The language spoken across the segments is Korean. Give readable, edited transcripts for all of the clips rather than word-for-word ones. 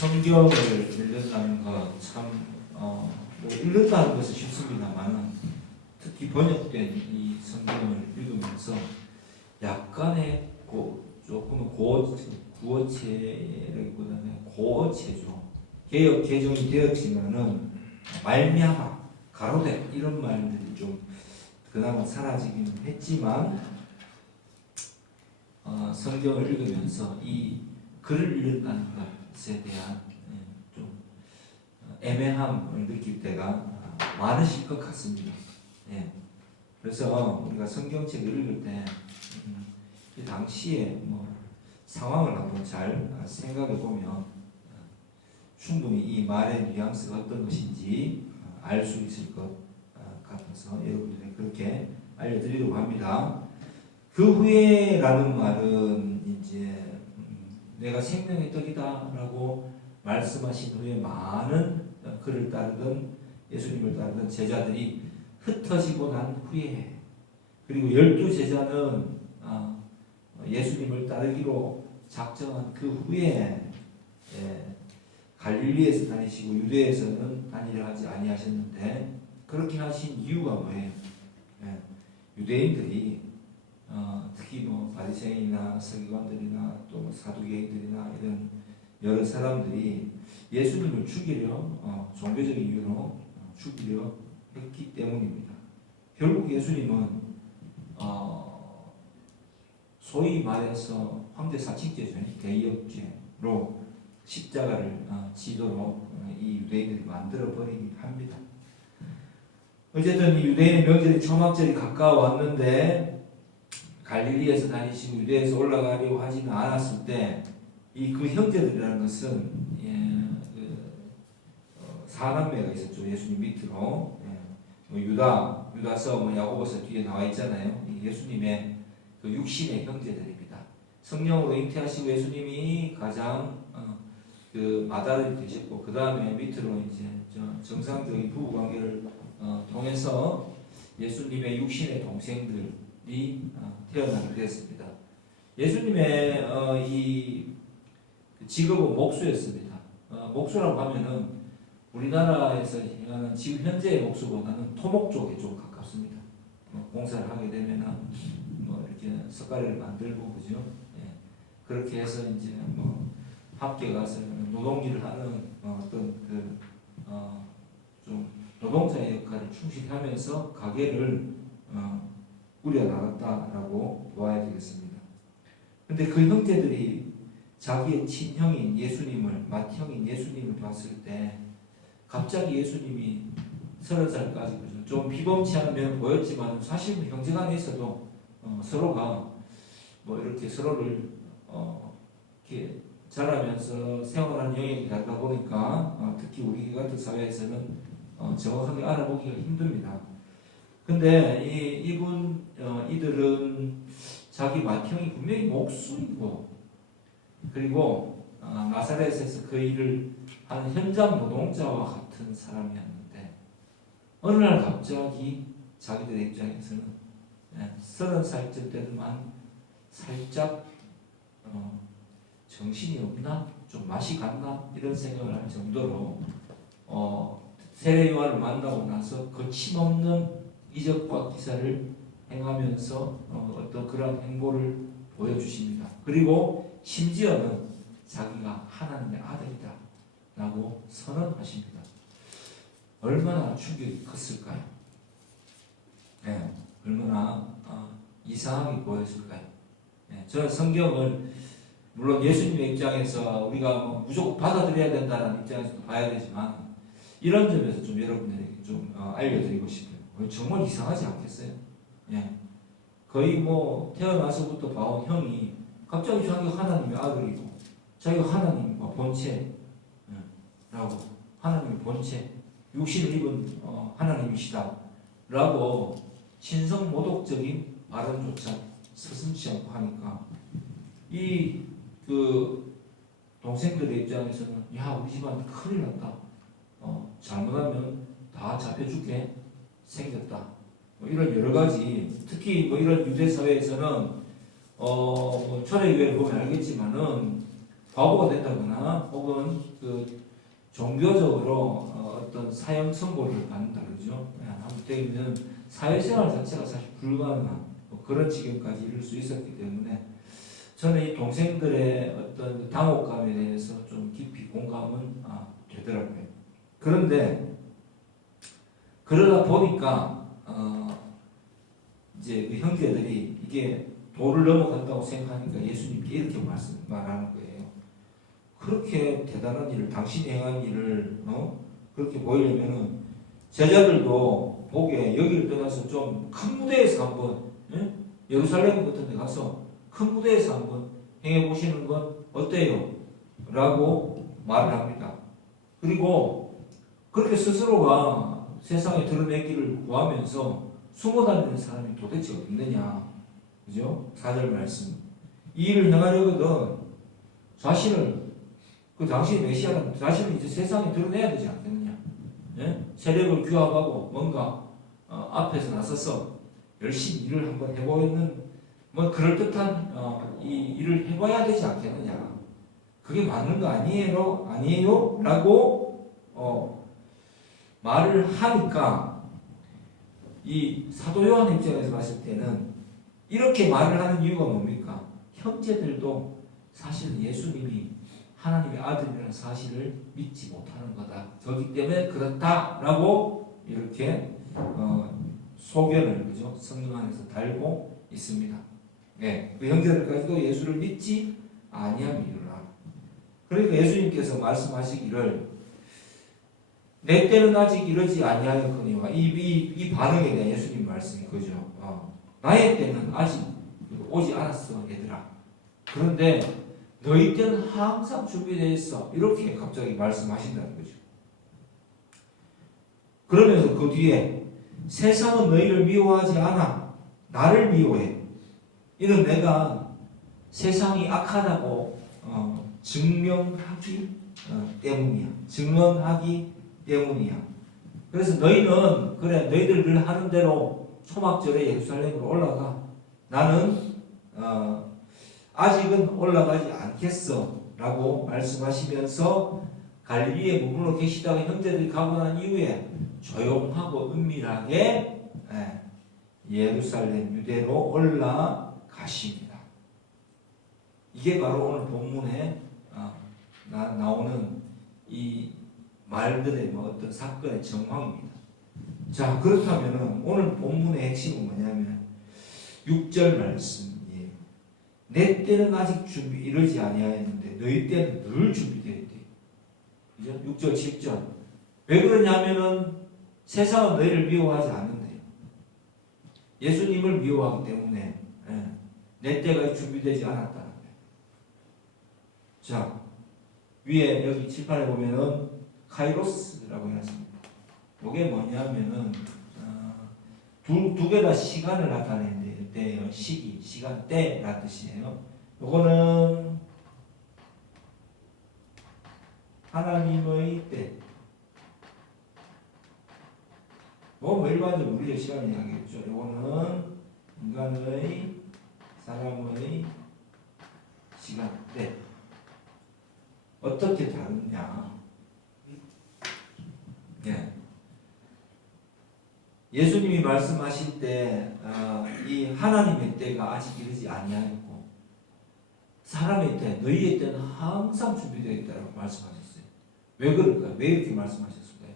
성경을 읽는다는 것참 읽는다는 것은 쉽습니다만 특히 번역된 이 성경을 읽으면서 약간의 조금은 구어체라기보다는 고어체죠. 개역 개정이 되었지만은 말미암아 가로되 이런 말들이 좀 그나마 사라지기는 했지만 성경을 읽으면서 이 글을 읽는다는 것에 대한 좀 애매함을 느낄 때가 많으실 것 같습니다. 그래서 우리가 성경책을 읽을 때 이 당시에 상황을 한번 잘 생각해 보면 충분히 이 말의 뉘앙스가 어떤 것인지 알 수 있을 것 같아서 여러분들에게 그렇게 알려드리려고 합니다. 그 후에라는 말은 이제 내가 생명의 떡이다라고 말씀하신 후에 많은 그를 따르던 예수님을 따르던 제자들이 흩어지고 난 후에, 그리고 12제자는 예수님을 따르기로 작정한 그 후에 갈릴리에서 다니시고 유대에서는 다니려 하지 아니하셨는데, 그렇게 하신 이유가 뭐예요? 유대인들이 특히 바리새인이나 서기관들이나 또 사두개인들이나 이런 여러 사람들이 예수님을 죽이려 종교적인 이유로 죽이려 했기 때문입니다. 결국 예수님은 소위 말해서 황제사칙죄죠. 대역죄로 십자가를 지도록 이 유대인들이 만들어 버리긴 합니다. 어쨌든 이 유대인의 명절이 초막절이 가까워왔는데 갈릴리에서 다니시고 유대에서 올라가려고 하지는 않았을 때 이 그 형제들이라는 것은 사남매가 있었죠. 예수님 밑으로 유다서 야고보서 뒤에 나와 있잖아요. 예수님의 그 육신의 형제들입니다. 성령으로 잉태하시고 예수님이 가장 그 마다들이 되셨고, 그 다음에 밑으로 이제 정상적인 부부 관계를 통해서 예수님의 육신의 동생들이 태어나게 되었습니다. 예수님의 이 직업은 목수였습니다. 목수라고 하면은 우리나라에서 지금 현재의 목수보다는 토목 쪽에 좀 가깝습니다. 공사를 하게 되면은 이렇게 석가래를 만들고 그죠? 그렇게 해서 이제 함께 가서 노동일을 하는 어떤 좀 노동자의 역할을 충실히 하면서 가게를 꾸려 나갔다라고 보아야 되겠습니다. 근데 그 형제들이 자기의 친형인 예수님을, 맏형인 예수님을 봤을 때 갑자기 예수님이 30살까지 좀 비범치한 면을 보였지만 사실 형제간에 있어도 서로가 이렇게 서로를 이렇게 자라면서 생활하는 영역이 다르다 보니까 특히 우리 같은 사회에서는 정확하게 알아보기가 힘듭니다. 근데 이들은 자기 맏형이 분명히 목수이고, 그리고 나사렛에서 그 일을 하는 현장 노동자와 같은 사람이었는데, 어느 날 갑자기 자기들의 입장에서는 30살쯤 되더만 살짝 정신이 없나? 좀 맛이 갔나? 이런 생각을 할 정도로 세례 요한을 만나고 나서 거침없는 이적과 기사를 행하면서 어떤 그러한 행보를 보여주십니다. 그리고 심지어는 자기가 하나님의 아들이다 라고 선언하십니다. 얼마나 충격이 컸을까요? 얼마나 이상하게 보였을까요? 저는 성경을 물론 예수님의 입장에서 우리가 무조건 받아들여야 된다는 입장에서도 봐야 되지만, 이런 점에서 좀 여러분들에게 좀 알려드리고 싶어요. 정말 이상하지 않겠어요? 거의 태어나서부터 봐온 형이 갑자기 자기가 하나님의 아들이고 자기가 하나님과 본체라고, 하나님의 본체, 육신을 입은 하나님이시다 라고 신성모독적인 발언조차 서슴지 않고 하니까 이 동생들의 입장에서는 우리 집안 큰일 났다, 잘못하면 다 잡혀죽게 생겼다, 이런 여러 가지, 특히 이런 유대 사회에서는 초대교회를 보면 알겠지만은 바보가 된다거나 혹은 그 종교적으로 어떤 사형 선고를 받는다 그러죠. 한번 되면 사회생활 자체가 사실 불가능한 그런 지경까지 이룰 수 있었기 때문에 저는 이 동생들의 어떤 당혹감에 대해서 좀 깊이 공감은 되더라고요. 그런데 그러다 보니까 이제 그 형제들이 이게 도를 넘어간다고 생각하니까 예수님께 이렇게 말하는 거예요. 그렇게 대단한 일을 당신이 행한 일을 그렇게 보이려면은 제자들도 보기에 여기를 떠나서 좀 큰 무대에서 한번 예루살렘 같은 데 가서 큰 무대에서 한번 행해 보시는 건 어때요? 라고 말을 합니다. 그리고 그렇게 스스로가 세상에 드러내기를 구하면서 숨어 다니는 사람이 도대체 없느냐. 그죠? 4절 말씀. 이 일을 행하려거든 자신을 그 당시 메시아는 자신을 이제 세상에 드러내야 되지 않겠느냐. 예? 세력을 규합하고 뭔가 앞에서 나서서 열심히 일을 한번 해보는 뭐 그럴듯한 이 일을 해봐야 되지 않겠느냐. 그게 맞는 거 아니에요? 아니에요? 라고 말을 하니까 이 사도 요한 입장에서 봤을 때는 이렇게 말을 하는 이유가 뭡니까? 형제들도 사실 예수님이 하나님의 아들이라는 사실을 믿지 못하는 거다. 그렇기 때문에 그렇다라고 이렇게 소견을 그죠? 성경 안에서 달고 있습니다. 네, 그 형제들까지도 예수를 믿지 아니함이라. 그러니까 예수님께서 말씀하시기를 내 때는 아직 이르지 아니하였거니와 이 반응에 대한 예수님 말씀이 그죠. 나의 때는 아직 오지 않았어 얘들아. 그런데 너희 때는 항상 준비되어 있어. 이렇게 갑자기 말씀하신다는 거죠. 그러면서 그 뒤에 세상은 너희를 미워하지 않아. 나를 미워해. 이는 내가 세상이 악하다고 증명하기 때문이야. 증언하기 때문이야. 그래서 너희는 그래 너희들 늘 하는 대로 초막절에 예루살렘으로 올라가. 나는 아직은 올라가지 않겠어 라고 말씀하시면서 갈릴리에 머물러 계시다가 형제들이 가고 난 이후에 조용하고 은밀하게 예루살렘 유대로 올라가십니다. 이게 바로 오늘 본문에 나오는 이 말들의 어떤 사건의 정황입니다. 자, 그렇다면 오늘 본문의 핵심은 뭐냐면 6절 말씀이에요. 내 때는 아직 이르지 아니하였는데 너희 때는 늘 준비되어 있대. 그죠? 6절 10절. 왜 그러냐면은 세상은 너희를 미워하지 않는데요. 예수님을 미워하기 때문에 내 때가 준비되지 않았다는 거예요. 자, 위에 여기 칠판에 보면은 카이로스라고 해놨습니다. 이게 뭐냐면은 두 개 다 시간을 나타내는 때예요. 시기, 시간, 때라는 뜻이에요. 요거는 하나님의 때. 뭐 일반적으로 우리의 시간을 이야기했죠. 요거는 인간의 사람의 시간, 때. 어떻게 다르냐? 네. 예수님이 말씀하실 때 이 하나님의 때가 아직 이르지 아니하였고 사람의 때, 너희의 때는 항상 준비되어 있다고 말씀하셨어요. 왜 그럴까요? 왜 이렇게 말씀하셨을까요?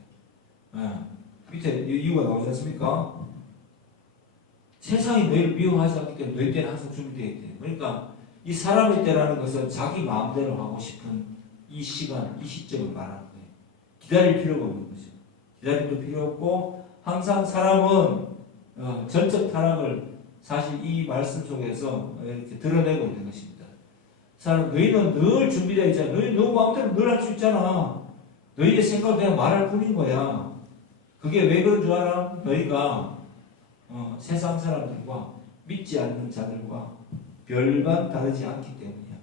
밑에 이유가 나오지 않습니까? 세상이 너희를 미워하지 않기 때문에 너희 때는 항상 준비되어 있대요. 그러니까 이 사람의 때라는 것은 자기 마음대로 하고 싶은 이 시간, 이 시점을 말하는 거예요. 기다릴 필요가 없는 거죠. 기다림도 필요 없고 항상 사람은 전적 타락을 사실 이 말씀 속에서 이렇게 드러내고 있는 것입니다. 사람 너희는 늘 준비되어 있잖아. 너희 너 마음대로 늘 할 수 있잖아. 너희의 생각을 그냥 말할 뿐인 거야. 그게 왜 그런 줄 알아? 너희가 세상 사람들과 믿지 않는 자들과 별반 다르지 않기 때문이야.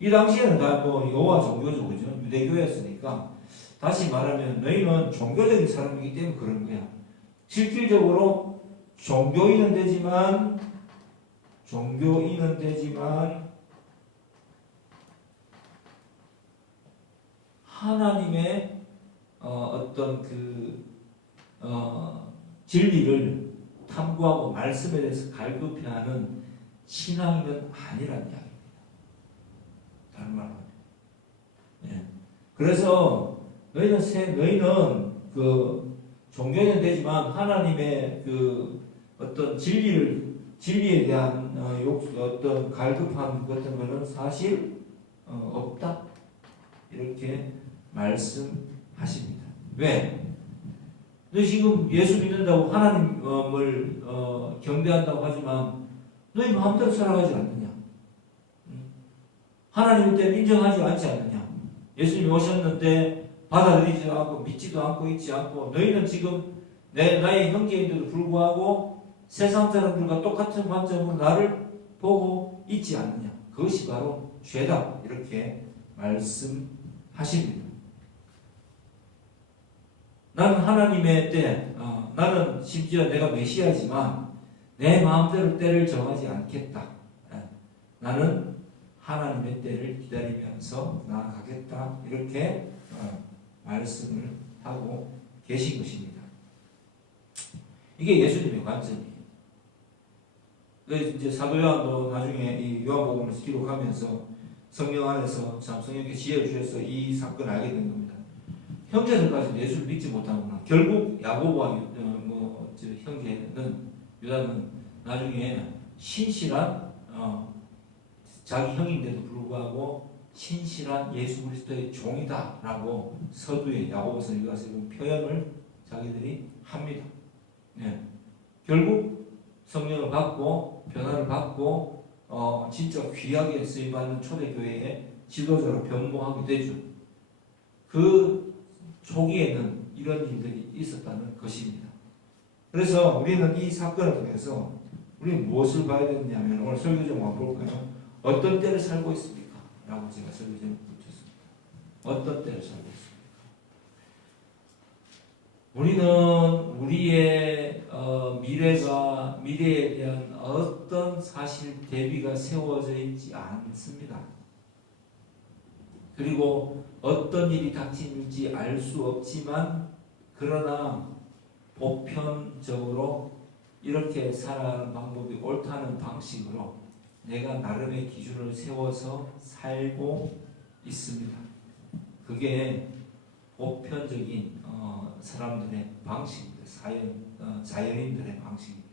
이 당시에는 다 여호와 종교죠, 그죠? 유대교였으니까. 다시 말하면 너희는 종교적인 사람이기 때문에 그런 거야. 실질적으로 종교인은 되지만 하나님의 어떤 진리를 탐구하고 말씀에 대해서 갈급해하는 신앙은 아니라는 이야기입니다. 다른 말로. 예. 그래서 너희는 종교는 되지만 하나님의 어떤 진리에 대한 어떤 갈급함 같은 것은 사실 없다. 이렇게 말씀하십니다. 왜? 너 지금 예수 믿는다고 하나님을 경배한다고 하지만 너희 마음대로 살아가지 않느냐? 하나님의 때를 인정하지 않지 않느냐? 예수님이 오셨는데 받아들이지 않고 믿지도 않고 있지 않고 너희는 지금 나의 형제인데도 불구하고 세상 사람들과 똑같은 관점으로 나를 보고 있지 않느냐? 그것이 바로 죄다. 이렇게 말씀하십니다. 나는 하나님의 때, 나는 심지어 내가 메시아지만 내 마음대로 때를 정하지 않겠다. 나는 하나님의 때를 기다리면서 나아가겠다. 이렇게 말씀을 하고 계신 것입니다. 이게 예수님의 관점이에요. 이제 사도 요한도 나중에 이 요한복음을 기록하면서 성령 안에서 참 성령께 지혜를 주셔서 이 사건을 알게 된 겁니다. 형제들까지 예수를 믿지 못하구나. 결국 야고보와 형제는 유다는 나중에 신실한 자기 형인데도 불구하고 신실한 예수 그리스도의 종이다라고 서두에 야고보서 읽어서 표현을 자기들이 합니다. 네. 결국 성령을 받고 변화를 받고 진짜 귀하게 쓰임받는 초대교회의 지도자로 변모하게 되죠. 그 초기에는 이런 일들이 있었다는 것입니다. 그래서 우리는 이 사건을 통해서 우리는 무엇을 봐야 되느냐면 오늘 설교 좀 한번 볼까요? 어떤 때를 살고 있습니까? 라고 제가 설교 좀 붙였습니다. 어떤 때를 살고 있습니까? 우리는 우리의 미래에 대한 어떤 사실 대비가 세워져 있지 않습니다. 그리고 어떤 일이 닥칠지 알 수 없지만 그러나 보편적으로 이렇게 살아가는 방법이 옳다는 방식으로 내가 나름의 기준을 세워서 살고 있습니다. 그게 보편적인 사람들의 방식입니다. 자연인들의 방식입니다.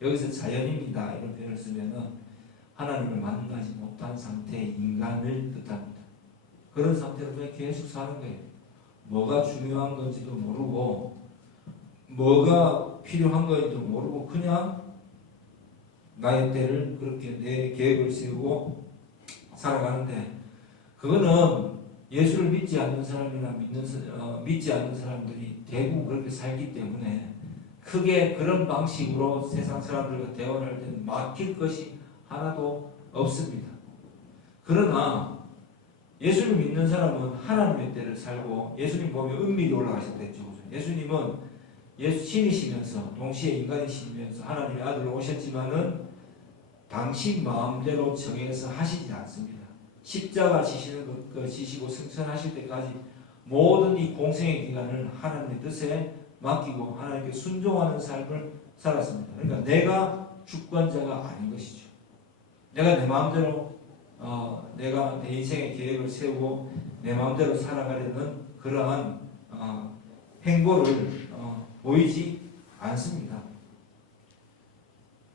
여기서 자연인이다 이런 표현을 쓰면은 하나님을 만나지 못한 상태의 인간을 뜻합니다. 그런 상태로 그냥 계속 사는 거예요. 뭐가 중요한 건지도 모르고 뭐가 필요한 건지도 모르고 그냥 나의 때를 그렇게 내 계획을 세우고 살아가는데 그거는 예수를 믿지 않는 사람이나 믿지 않는 사람들이 대부분 그렇게 살기 때문에 크게 그런 방식으로 세상 사람들과 대화를 할 때는 막힐 것이 하나도 없습니다. 그러나 예수를 믿는 사람은 하나님의 때를 살고 예수님 보면 은밀히 올라가셨댔죠. 예수님은 신이시면서 동시에 인간이시면서 하나님의 아들로 오셨지만은 당신 마음대로 정해서 하시지 않습니다. 십자가 지시는 것 지시고 승천하실 때까지 모든 이 공생의 기간을 하나님의 뜻에 맡기고 하나님께 순종하는 삶을 살았습니다. 그러니까 내가 주권자가 아닌 것이죠. 내가 내 마음대로 내가 내 인생의 계획을 세우고 내 마음대로 살아가려는 그러한 행보를 보이지 않습니다.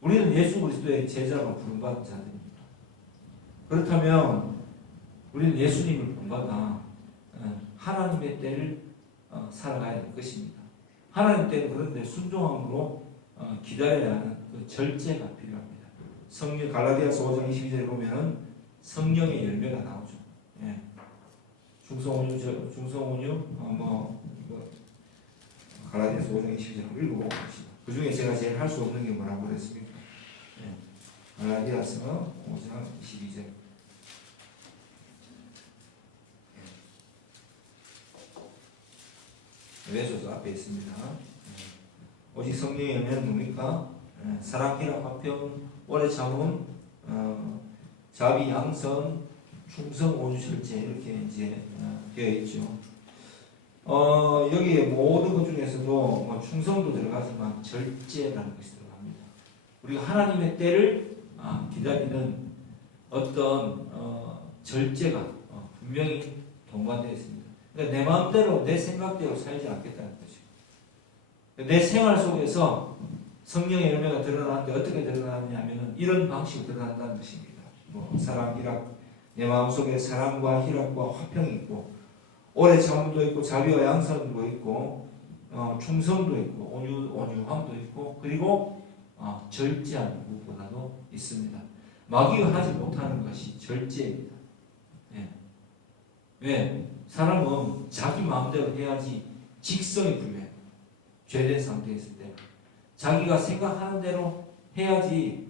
우리는 예수 그리스도의 제자로 부름받은 자들입니다. 그렇다면 우리는 예수님을 본받아 하나님의 때를 살아가야 될 것입니다. 하나님 때는 그런데 순종함으로 기다려야 하는 그 절제가 필요합니다. 성령 갈라디아서 5장 22절에 보면은 성령의 열매가 나오죠. 예. 중성온유 갈라디아서 5장 22절 읽어보고 봅시다. 그 중에 제가 제일 할 수 없는 게 뭐라고 그랬습니까? 예. 갈라디아서 5장 22절. 외소서 앞에 있습니다. 오직 성령의 열매는 뭡니까? 사랑, 희락, 화평, 오래 참음, 자비, 양선, 충성, 온유, 절제 이렇게 이제 되어 있죠. 여기에 모든 것 중에서도 뭐 충성도 들어가지만 절제라는 것이 들어갑니다. 우리가 하나님의 때를 기다리는 어떤 절제가 분명히 동반되어 있습니다. 그러니까 내 마음대로 내 생각대로 살지 않겠다는 거죠. 내 생활 속에서 성령의 열매가 드러나는데 어떻게 드러나느냐면 이런 방식으로 드러난다는 것입니다. 뭐 사랑, 희락, 내 마음속에 사랑과 희락과 화평이 있고 오래 참음도 있고 자비와 양선도 있고 충성도 있고 온유함도 있고 그리고 절제한 무엇보다도 있습니다. 마귀가 하지 못하는 것이 절제입니다. 예. 왜? 사람은 자기 마음대로 해야지 직성이 불려요. 죄된 상태에 있을 때 자기가 생각하는 대로 해야지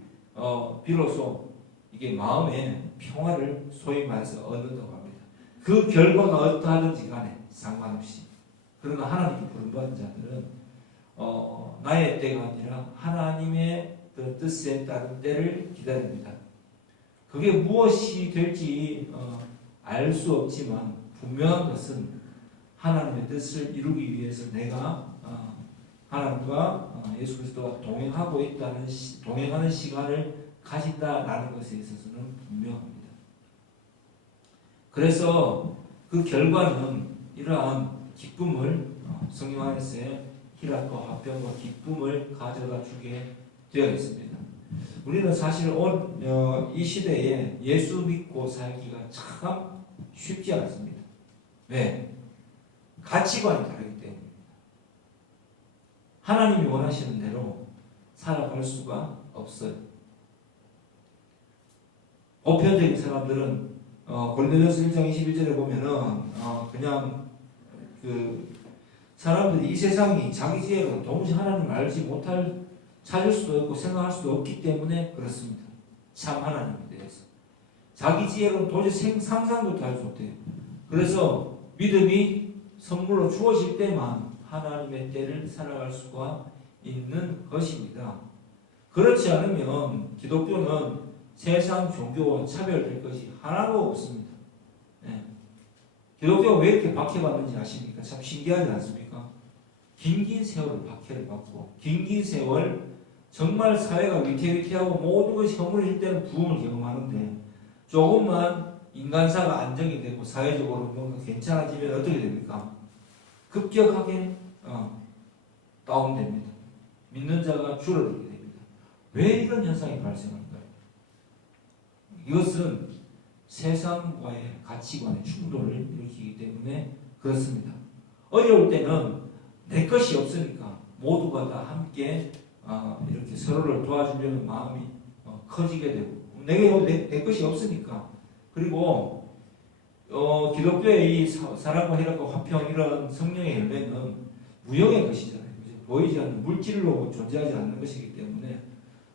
비로소 이게 마음의 평화를 소위 말해서 얻는다고 합니다. 그 결과가 어떠하든지 간에 상관없이. 그러나 하나님이 부름받은 자들은 나의 때가 아니라 하나님의 그 뜻에 따른 때를 기다립니다. 그게 무엇이 될지 알 수 없지만 분명한 것은 하나님의 뜻을 이루기 위해서 내가 하나님과 예수 그리스도와 동행하는 시간을 가진다라는 것에 있어서는 분명합니다. 그래서 그 결과는 이러한 기쁨을 성령 안에서의 희락과 화평과 기쁨을 가져다 주게 되어 있습니다. 우리는 사실 이 시대에 예수 믿고 살기가 참 쉽지 않습니다. 왜? 가치관이 다르기 때문입니다. 하나님이 원하시는 대로 살아갈 수가 없어요. 보편적인 사람들은 고린도전서 1장 21절에 보면은 그냥 사람들이 이 세상이 자기 지혜로 도무지 하나님을 알지 못할 찾을 수도 없고 생각할 수도 없기 때문에 그렇습니다. 참 하나님에 대해서 자기 지혜로는 도저히 상상도 할 수 없대요. 그래서 믿음이 선물로 주어질 때만 하나님의 때를 살아갈 수가 있는 것입니다. 그렇지 않으면 기독교는 세상 종교와 차별될 것이 하나도 없습니다. 네. 기독교가 왜 이렇게 박해받는지 아십니까? 참 신기하지 않습니까? 긴 세월을 박해를 받고 긴 세월 정말 사회가 위태위태하고 모든 것이 허물어질 때는 부흥을 경험하는데 조금만 인간사가 안정이 되고 사회적으로 뭔가 괜찮아지면 어떻게 됩니까? 급격하게 다운됩니다. 믿는 자가 줄어들게 됩니다. 왜 이런 현상이 발생할까요? 이것은 세상과의 가치관의 충돌을 일으키기 때문에 그렇습니다. 어려울 때는 내 것이 없으니까 모두가 다 함께 이렇게 서로를 도와주려는 마음이 커지게 되고 내 것이 없으니까 그리고 기독교의 이 사랑과 희락과 화평 이런 성령의 열매는 무형의 것이잖아요. 보이지 않는 물질로 존재하지 않는 것이기 때문에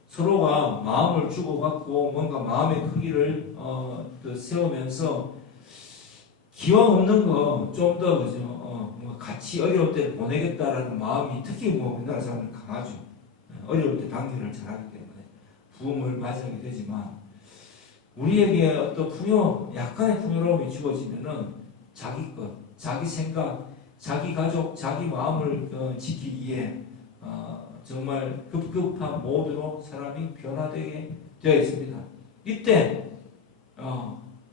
서로가 마음을 주고받고 뭔가 마음의 크기를 세우면서 기왕 없는 거 좀 더 뭔가 같이 어려울 때를 보내겠다라는 마음이 특히 우리나라 사람은 강하죠. 어려울 때 단결을 잘하기 때문에 부흥을 맞이하게 되지만 우리에게 어떤 약간의 풍요로움이 주어지면은 자기 것, 자기 생각, 자기 가족, 자기 마음을 지키기 위해 정말 급급한 모드로 사람이 변화되게 되어 있습니다. 이때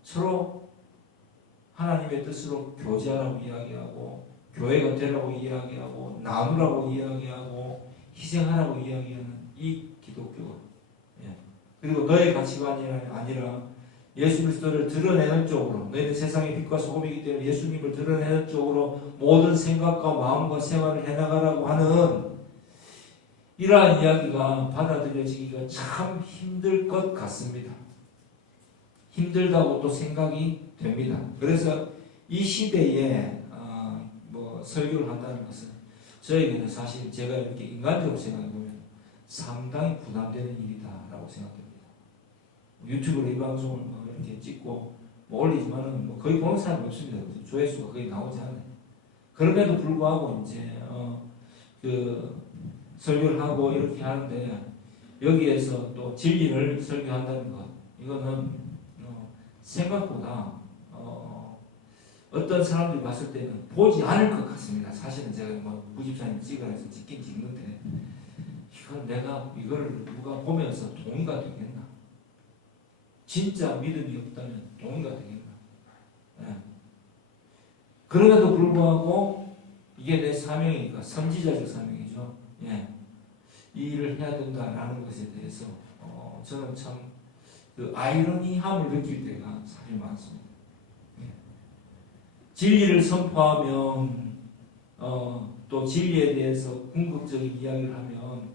서로 하나님의 뜻으로 교제하라고 이야기하고 교회가 되라고 이야기하고 나누라고 이야기하고 희생하라고 이야기하는 이 기독교가 그리고 너의 가치관이 아니라 예수 그리스도를 드러내는 쪽으로 너희는 세상의 빛과 소금이기 때문에 예수님을 드러내는 쪽으로 모든 생각과 마음과 생활을 해나가라고 하는 이러한 이야기가 받아들여지기가 참 힘들 것 같습니다. 힘들다고 또 생각이 됩니다. 그래서 이 시대에 설교를 한다는 것은 저에게는 사실 제가 이렇게 인간적으로 생각해보면 상당히 부담되는 일이다라고 생각됩니다. 유튜브로 이 방송을 이렇게 찍고 올리지만은 거의 보는 사람이 없습니다. 조회수가 거의 나오지 않아요. 그럼에도 불구하고 이제 설교를 하고 이렇게 하는데 여기에서 또 진리를 설교한다는 것 이거는 생각보다 어떤 사람들이 봤을 때는 보지 않을 것 같습니다. 사실은 제가 뭐 부집사님 찍으라 해서 찍긴 찍는데 이걸 누가 보면서 동의가 되겠나? 진짜 믿음이 없다면 동의가 되겠나? 예. 그럼에도 불구하고 이게 내 사명이니까 선지자적 사명이죠. 예. 이 일을 해야 된다라는 것에 대해서 저는 참 그 아이러니함을 느낄 때가 사실 많습니다. 예. 진리를 선포하면 또 진리에 대해서 궁극적인 이야기를 하면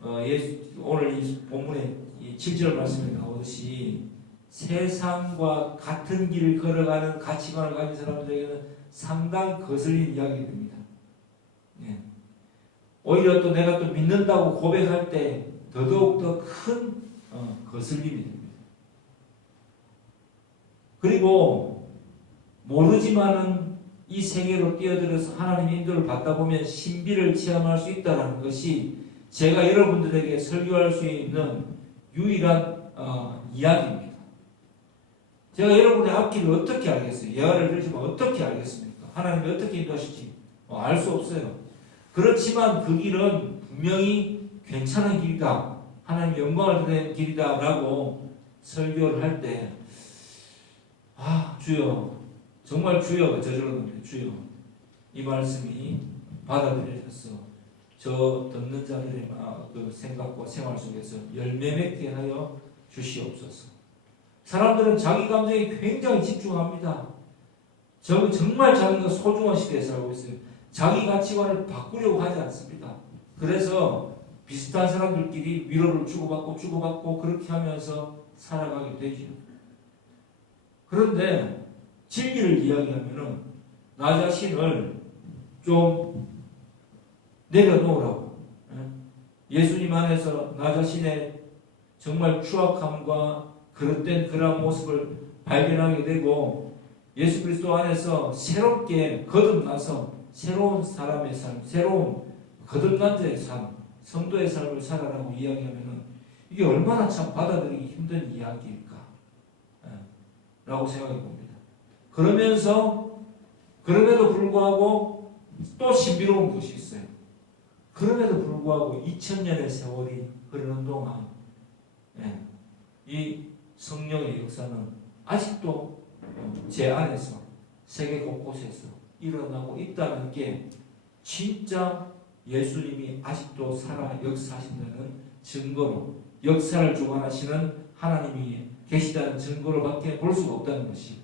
오늘 이 본문의 7절 말씀에 나오듯이 세상과 같은 길을 걸어가는 가치관을 가진 사람들에게는 상당히 거슬린 이야기가 됩니다. 예. 오히려 또 내가 또 믿는다고 고백할 때 더더욱 더 큰 거슬림이 됩니다. 그리고 모르지만은 이 세계로 뛰어들어서 하나님의 인도를 받다 보면 신비를 체험할 수 있다는 것이 제가 여러분들에게 설교할 수 있는 유일한 이야기입니다. 제가 여러분의 앞길을 어떻게 알겠어요? 예화를 들으시면 어떻게 알겠습니까? 하나님이 어떻게 인도하실지 알 수 없어요. 그렇지만 그 길은 분명히 괜찮은 길이다. 하나님 영광을 드리는 길이다 라고 설교를 할 때 주여 정말 주여 저절로 주여 이 말씀이 받아들여져서 저 듣는 자들의 그 생각과 생활 속에서 열매 맺게 하여 주시옵소서. 사람들은 자기 감정에 굉장히 집중합니다. 정말 자기가 소중한 시대에 살고 있어요. 자기 가치관을 바꾸려고 하지 않습니다. 그래서 비슷한 사람들끼리 위로를 주고받고 그렇게 하면서 살아가게 되죠. 그런데 진리를 이야기하면은 나 자신을 좀 내려놓으라고. 예수님 안에서 나 자신의 정말 추악함과 그릇된 그런 모습을 발견하게 되고 예수 그리스도 안에서 새롭게 거듭나서 새로운 사람의 삶, 새로운 거듭난 자의 삶, 성도의 삶을 살아라고 이야기하면은 이게 얼마나 참 받아들이기 힘든 이야기일까 라고 생각해 봅니다. 그럼에도 불구하고 또 신비로운 것이 있어요. 그럼에도 불구하고 2000년의 세월이 흐르는 동안 이 성령의 역사는 아직도 제 안에서 세계 곳곳에서 일어나고 있다는 게 진짜 예수님이 아직도 살아 역사하신다는 증거로 역사를 주관하시는 하나님이 계시다는 증거로밖에 볼 수가 없다는 것이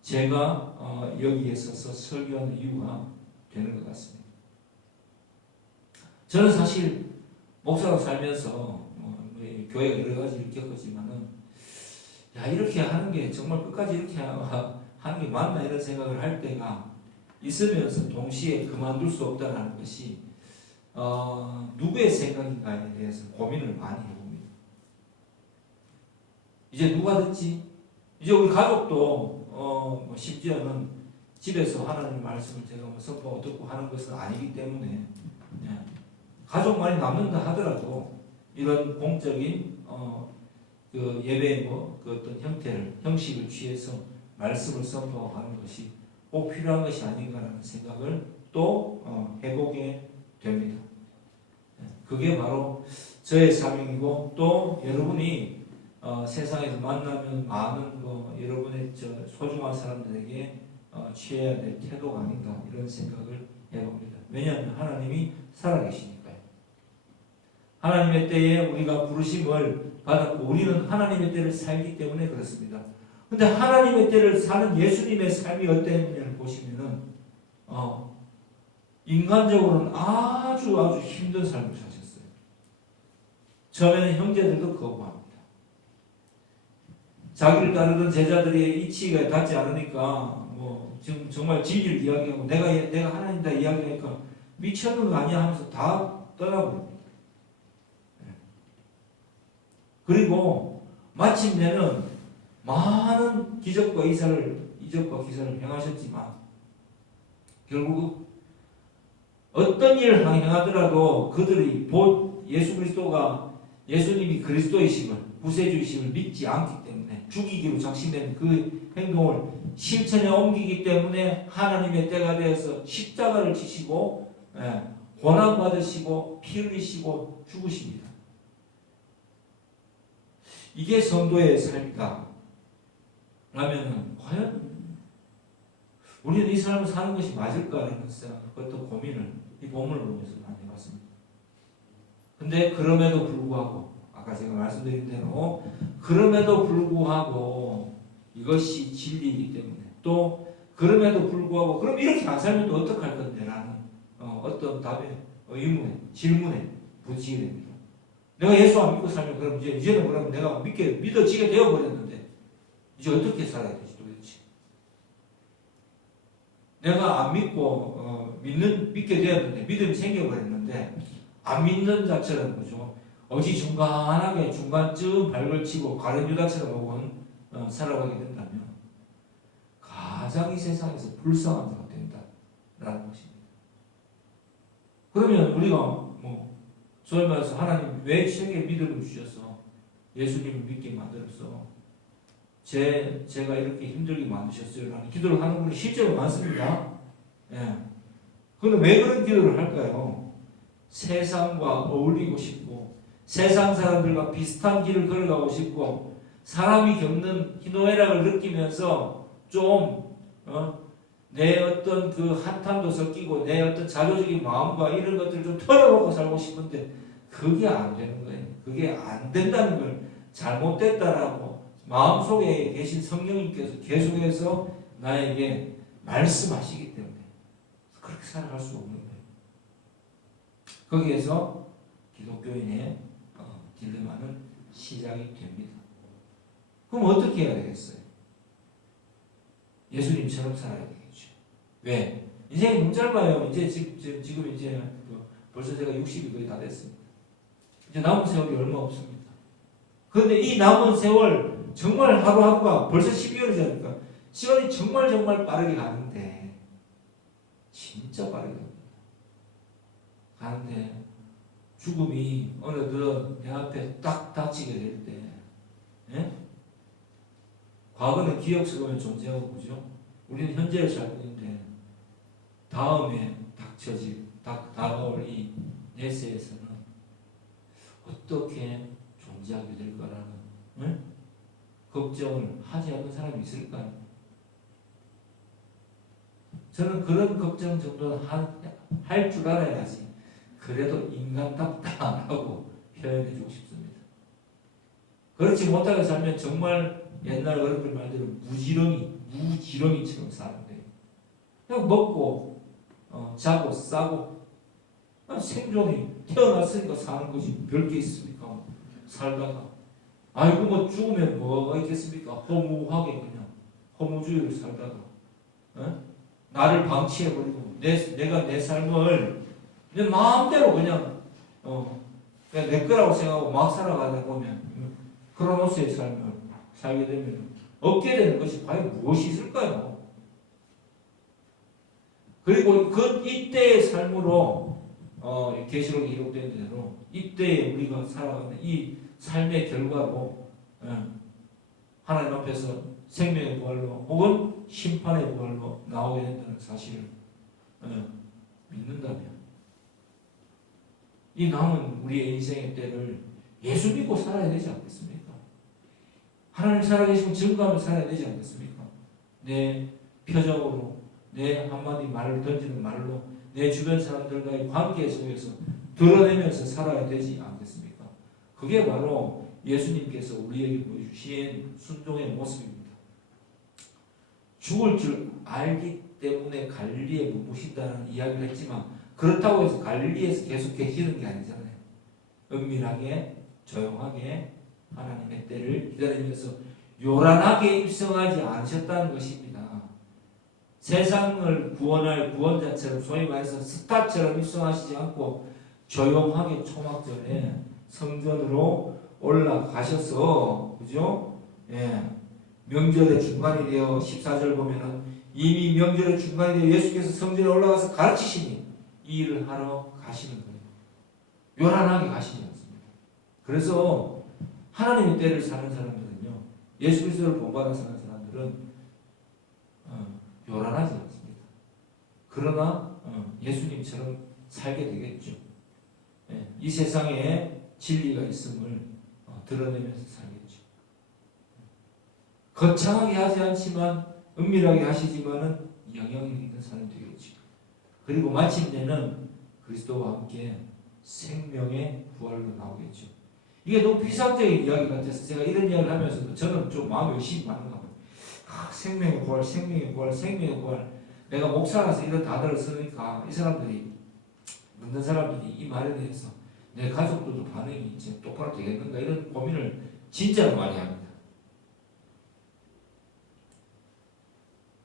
제가 여기에 서서 설교하는 이유가 되는 것 같습니다. 저는 사실 목사로 살면서 교회가 여러 가지를 겪었지만은 이렇게 하는 게 정말 끝까지 이렇게 하는 게 맞나 이런 생각을 할 때가 있으면서 동시에 그만둘 수 없다는 것이 누구의 생각인가에 대해서 고민을 많이 해봅니다. 이제 누가 듣지? 이제 우리 가족도 심지어는 집에서 하나님 말씀을 제가 선포하고 듣고 하는 것은 아니기 때문에 가족만이 남는다 하더라도 이런 공적인 그 예배의 그 어떤 형식을 취해서 말씀을 선포하고 하는 것이 꼭 필요한 것이 아닌가라는 생각을 또 해보게 됩니다. 그게 바로 저의 사명이고 또 여러분이 세상에서 만나면 많은 여러분의 소중한 사람들에게 취해야 될 태도가 아닌가 이런 생각을 해봅니다. 왜냐하면 하나님이 살아계시니까요. 하나님의 때에 우리가 부르심을 받았고 우리는 하나님의 때를 살기 때문에 그렇습니다. 근데 하나님의 때를 사는 예수님의 삶이 어땠느냐를 보시면은 인간적으로는 아주 힘든 삶을 사셨어요. 처음에는 형제들도 거부합니다. 자기를 따르던 제자들의 이치가 닿지 않으니까 지금 정말 진리를 이야기하고 내가 하나님이다 이야기하니까 미쳤는 거 아니야 하면서 다 떠나버립니다. 그리고 마침내는 많은 기적과 기사를 행하셨지만 결국 어떤 일을 행하더라도 그들이 예수님이 그리스도이심을 구세주의심을 믿지 않기 때문에 죽이기로 작심된 그 행동을 실천에 옮기기 때문에 하나님의 때가 되어서 십자가를 지시고 고난받으시고 피 흘리시고 죽으십니다. 이게 성도의 삶이다 라면은 과연 우리는 이 삶을 사는 것이 맞을까라는 그것도 고민을 이 본문을 보면서 많이 해봤습니다. 근데 그럼에도 불구하고 아까 제가 말씀드린 대로 그럼에도 불구하고 이것이 진리이기 때문에 또 그럼에도 불구하고 그럼 이렇게 안 살면 또 어떡할 건데 라는 어떤 답에 의문에 질문에 부딪히게 됩니다. 내가 예수 안 믿고 살면 그럼 이제는 그러면 내가 믿어지게 되어버렸는데 이제 어떻게 살아야 되지 도대체? 내가 안 믿고 믿게 되었는데 믿음이 생겨버렸는데 안 믿는 자처럼 그죠? 어지중간하게 중간쯤 발걸치고 가룟 유다처럼 혹은 살아가게 된다면 가장 이 세상에서 불쌍한 자가 된다라는 것입니다. 그러면 우리가 소위 말해서 하나님 왜 저에게 믿음을 주셔서 예수님을 믿게 만들어서 제가 이렇게 힘들게 만드셨어요? 라는 기도를 하는 분이 실제로 많습니다. 예. 그런데 왜 그런 기도를 할까요? 세상과 어울리고 싶고 세상 사람들과 비슷한 길을 걸어가고 싶고 사람이 겪는 희노애락을 느끼면서 좀 내 어떤 그 한탄도 섞이고 내 어떤 자조적인 마음과 이런 것들을 좀 털어놓고 살고 싶은데 그게 안 되는 거예요. 그게 안 된다는 걸 잘못됐다라고 마음속에 계신 성령님께서 계속해서 나에게 말씀하시기 때문에 그렇게 살아갈 수 없는 거예요. 거기에서 기독교인의 딜레마는 시작이 됩니다. 그럼 어떻게 해야 되겠어요? 예수님처럼 살아야 되겠죠. 왜? 인생이 너무 짧아요. 이제 지금 이제 벌써 제가 60이 거의 다 됐습니다. 이제 남은 세월이 얼마 없습니다. 그런데 이 남은 세월 정말 하루하루가 벌써 12월이잖아요. 시간이 정말 빠르게 가는데 진짜 빠르게 가는데 죽음이 어느덧 내 앞에 딱 닥치게 될 때 과거는 기억 속에 존재하고 그죠? 우리는 현재를 살고 있는데 다음에 다가올 이 내세에서는 어떻게 존재하게 될까라는 걱정을 하지 않는 사람이 있을까요? 저는 그런 걱정 정도는 할 줄 알아야지 그래도 인간답다라고 표현해주고 싶습니다. 그렇지 못하게 살면 정말 옛날 어른들 말대로 무지렁이처럼 사는 거예요. 그냥 먹고 자고 싸고 생존이 태어났으니까 사는 거지 별게 있습니까? 살다가 아이고 죽으면 뭐가 있겠습니까? 허무하게 그냥 허무주의를 살다가 나를 방치해버리고 내가 내 삶을 내 마음대로 그냥 내 거라고 생각하고 막 살아가다 보면 크로노스의 삶을 살게 되면 얻게 되는 것이 과연 무엇이 있을까요? 그리고 이때의 삶으로 계시록에 기록된 대로 이때에 우리가 살아가는 이 삶의 결과로 하나님 앞에서 생명의 부활로 혹은 심판의 부활로 나오게 된다는 사실을 믿는다면 이 남은 우리의 인생의 때를 예수 믿고 살아야 되지 않겠습니까? 하나님 살아계시면 증거하며 살아야 되지 않겠습니까? 내 표정으로 내 한마디 말을 던지는 말로 내 주변 사람들과의 관계 속에서 드러내면서 살아야 되지 않겠습니까? 그게 바로 예수님께서 우리에게 보여주신 순종의 모습입니다. 죽을 줄 알기 때문에 갈릴리에 머무신다는 이야기를 했지만 그렇다고 해서 갈릴리에서 계속 계시는 게 아니잖아요. 은밀하게 조용하게 하나님의 때를 기다리면서 요란하게 입성하지 않으셨다는 것입니다. 세상을 구원할 구원자처럼 소위 말해서 스타처럼 입성하시지 않고 조용하게 초막절에 성전으로 올라가셔서 그죠? 명절의 중간이 되어 14절 보면은 이미 명절의 중간이 되어 예수께서 성전에 올라가서 가르치시니 이 일을 하러 가시는 거예요. 요란하게 가시지 않습니다. 그래서 하나님의 때를 사는 사람들은요, 예수 그리스도를 본받아 사는 사람들은 요란하지 않습니다. 그러나 예수님처럼 살게 되겠죠. 예, 이 세상에 진리가 있음을 드러내면서 살겠죠. 거창하게 하지 않지만 은밀하게 하시지만은 영향이 있는 사람이 되겠죠. 그리고 마침내는 그리스도와 함께 생명의 부활로 나오겠죠. 이게 너무 피상적인 이야기 같아서 제가 이런 이야기를 하면서도 저는 좀 마음이 의심이 많은가 봐요. 생명의 부활, 생명의 부활, 생명의 부활. 내가 목사라서 이런 단어를 쓰니까 이 사람들이, 듣는 사람들이 이 말에 대해서 내 가족들도 반응이 지금 똑바로 되겠는가 이런 고민을 진짜로 많이 합니다.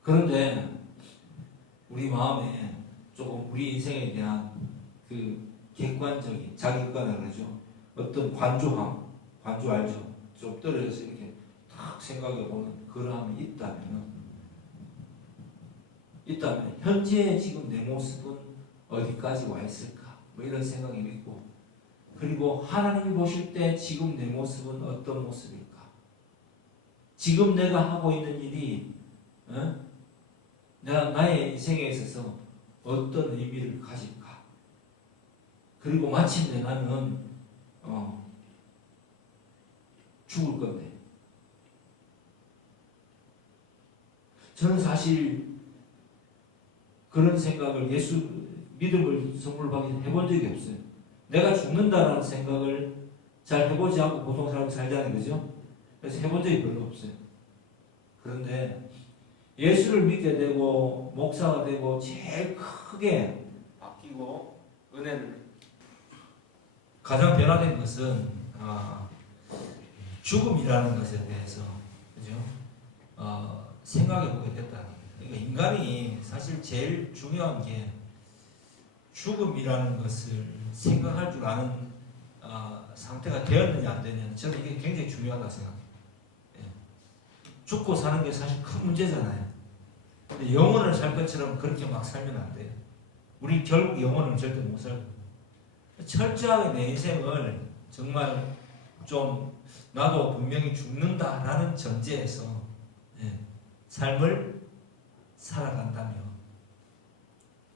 그런데 우리 마음에 조금 우리 인생에 대한 그 객관적인 자기관을 그러죠. 어떤 관조함, 관조 알죠? 좀 떨어져서 이렇게 딱 생각해보는 그러함이 있다면 현재 지금 내 모습은 어디까지 와 있을까? 뭐 이런 생각이 있고, 그리고 하나님이 보실 때 지금 내 모습은 어떤 모습일까? 지금 내가 하고 있는 일이 나의 인생에 있어서 어떤 의미를 가질까? 그리고 마침내 나는 죽을 건데, 저는 사실 그런 생각을 믿음을 선물 받기 전에 해본 적이 없어요. 내가 죽는다라는 생각을 잘 해보지 않고 보통 사람이 살자는 거죠. 그래서 해본 적이 별로 없어요. 그런데 예수를 믿게 되고 목사가 되고 제일 크게 바뀌고 은혜를 가장 변화된 것은 죽음이라는 것에 대해서 그죠? 생각해 보게 됐다는 거예요. 그러니까 인간이 사실 제일 중요한 게 죽음이라는 것을 생각할 줄 아는 상태가 되었느냐 안 되느냐, 저는 이게 굉장히 중요하다고 생각해요. 예. 죽고 사는 게 사실 큰 문제잖아요. 근데 영혼을 살 것처럼 그렇게 막 살면 안 돼요. 우리 결국 영혼을 절대 못 살고, 철저하게 내 인생을 정말 좀 나도 분명히 죽는다라는 전제에서 삶을 살아간다면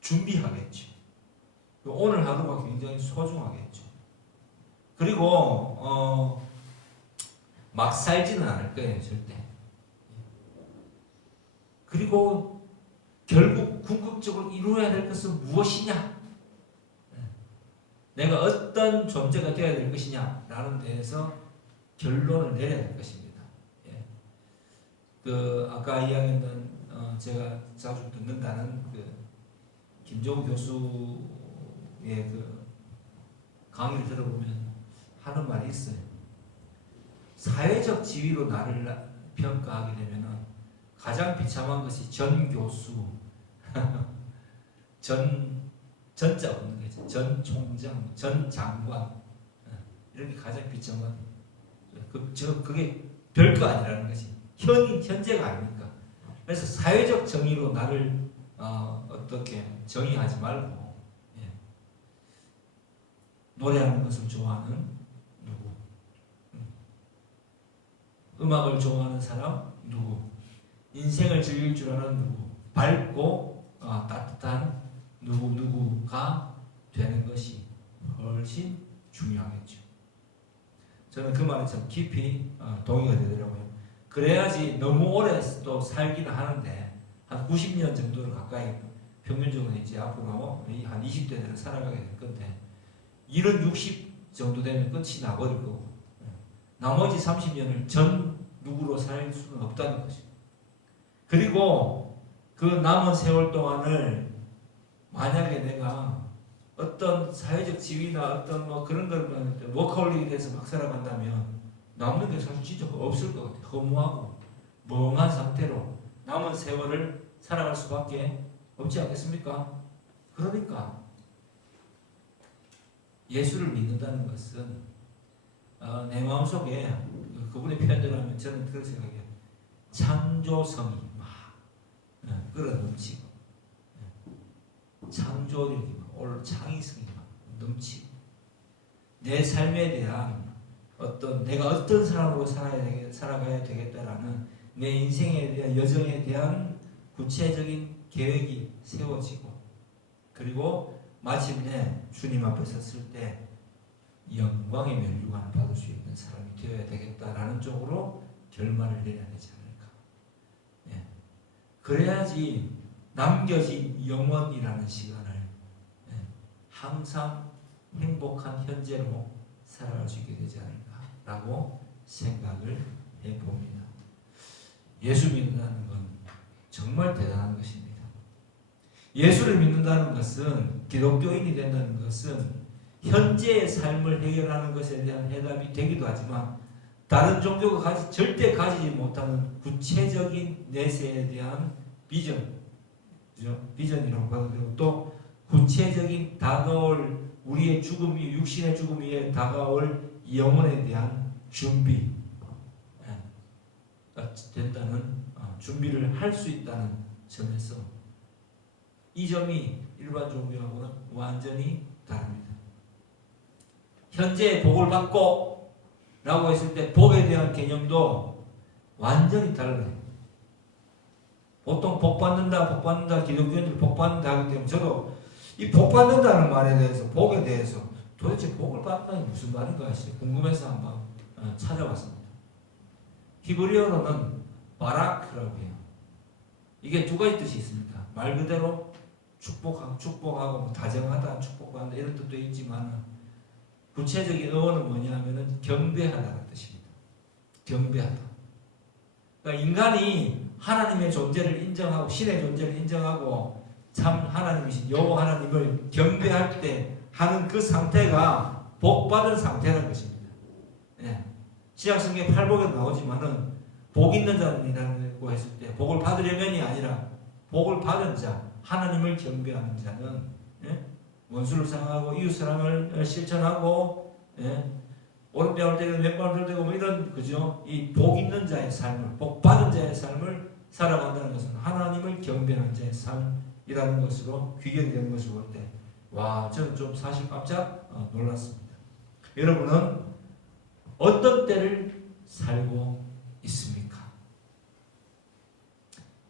준비하겠죠. 오늘 하루가 굉장히 소중하겠죠. 그리고 막 살지는 않을 거예요, 절대. 그리고 결국 궁극적으로 이루어야 될 것은 무엇이냐? 내가 어떤 존재가 되어야 될 것이냐라는 데에서 결론을 내려야 될 것입니다. 예. 아까 이야기했던 제가 자주 듣는다는 김종우 교수의 강의를 들어보면 하는 말이 있어요. 사회적 지위로 나를 평가하게 되면은 가장 비참한 것이 전 교수, 전자 없는 거죠. 전 총장, 전 장관, 이런 게 가장 비참한. 그게 별거 아니라는 것이 현재가 아닙니까? 그래서 사회적 정의로 나를 어떻게 정의하지 말고, 노래하는 것을 좋아하는 누구, 음악을 좋아하는 사람 누구, 인생을 즐길 줄 아는 누구, 밝고 따뜻한 누구가 되는 것이 훨씬 중요하겠죠. 저는 그 말에 참 깊이 동의가 되더라고요. 그래야지 너무 오래 또 살기는 하는데 한 90년 정도를 가까이 평균적으로 이제 앞으로 한 20대들은 살아가게 될 건데, 70, 60 정도 되면 끝이 나버릴 거고, 나머지 30년을 전 누구로 살 수는 없다는 거죠. 그리고 그 남은 세월 동안을 만약에 내가 어떤 사회적 지위나 어떤 그런 것만 워커홀릭에 대해서 막 살아간다면 남는 게 사실 진짜 없을 것 같아요. 허무하고 멍한 상태로 남은 세월을 살아갈 수밖에 없지 않겠습니까? 그러니까 예수를 믿는다는 것은 내 마음속에 그분의 표현대로 하면 저는 그렇게 생각해요. 창조성이 막 끌어넘치고, 창조력이 막 창의성이 막 넘치고, 내 삶에 대한 어떤 내가 어떤 사람으로 살아가야 되겠다라는 내 인생에 대한 여정에 대한 구체적인 계획이 세워지고 그리고 마침내 주님 앞에 섰을 때 영광의 면류관을 받을 수 있는 사람이 되어야 되겠다라는 쪽으로 결말을 내려야 되지 않을까. 예. 그래야지 남겨진 영원이라는 시간을 항상 행복한 현재로 살아갈 수 있게 되지 않을까라고 생각을 해봅니다. 예수 믿는다는 건 정말 대단한 것입니다. 예수를 믿는다는 것은, 기독교인이 된다는 것은 현재의 삶을 해결하는 것에 대한 해답이 되기도 하지만 다른 종교가 절대 가지지 못하는 구체적인 내세에 대한 비전, 비전이라고 봐도 되고 또 구체적인 다가올 우리의 죽음이 육신의 죽음 위에 다가올 영혼에 대한 준비 된다는 준비를 할 수 있다는 점에서 이 점이 일반 종교하고는 완전히 다릅니다. 현재 복을 받고 라고 했을 때 복에 대한 개념도 완전히 달라요. 보통 복 받는다 기독교인들이 복 받는다 하기 때문에 저도 이 복 받는다는 말에 대해서 복에 대해서 도대체 복을 받는다는 게 무슨 말인가 궁금해서 한번 찾아봤습니다. 히브리어로는 바라크라고 해요. 이게 두 가지 뜻이 있습니다. 말 그대로 축복하고 뭐 다정하다, 축복한다 이런 뜻도 있지만 구체적인 어원은 뭐냐면은 경배하다는 뜻입니다. 경배하다. 그러니까 인간이 하나님의 존재를 인정하고 신의 존재를 인정하고 참 하나님이신 여호와 하나님을 경배할 때 하는 그 상태가 복받은 상태라는 것입니다. 예. 신약성경에 팔복에도 나오지만은 복 있는 자는이라고 했을 때 복을 받으려면이 아니라 복을 받은 자, 하나님을 경배하는 자는 원수를 사랑하고 이웃 사랑을 실천하고 오른뺨을 때리고 왼발을 들고 뭐 이런 그죠? 이 복 있는 자의 삶을 복 받은 자의 삶을 살아간다는 것은 하나님을 경배하는 자의 삶이라는 것으로 귀결이 되는 것을 볼 때 와 저는 좀 사실 깜짝 놀랐습니다. 여러분은 어떤 때를 살고 있습니까?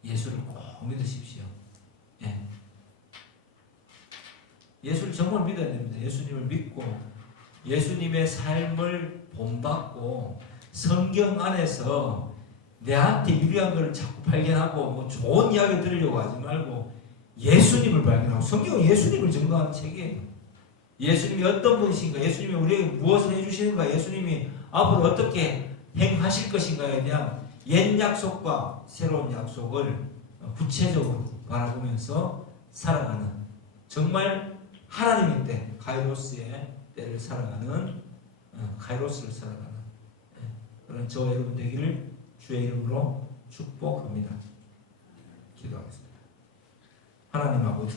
예수를 꼭 믿으십시오. 예. 예수를 정말 믿어야 됩니다. 예수님을 믿고 예수님의 삶을 본받고 성경 안에서 내한테 유리한 것을 자꾸 발견하고 뭐 좋은 이야기 들으려고 하지 말고 예수님을 발견하고 성경은 예수님을 증거하는 책이에요. 예수님이 어떤 분이신가, 예수님이 우리에게 무엇을 해주시는가, 예수님이 앞으로 어떻게 행하실 것인가에 대한 옛 약속과 새로운 약속을 구체적으로 바라보면서 살아가는 정말 하나님의 때, 카이로스의 때를 살아가는 카이로스를 살아가는 그런 저와 여러분 되기를 주의 이름으로 축복합니다. 기도하겠습니다. 하나님 아버지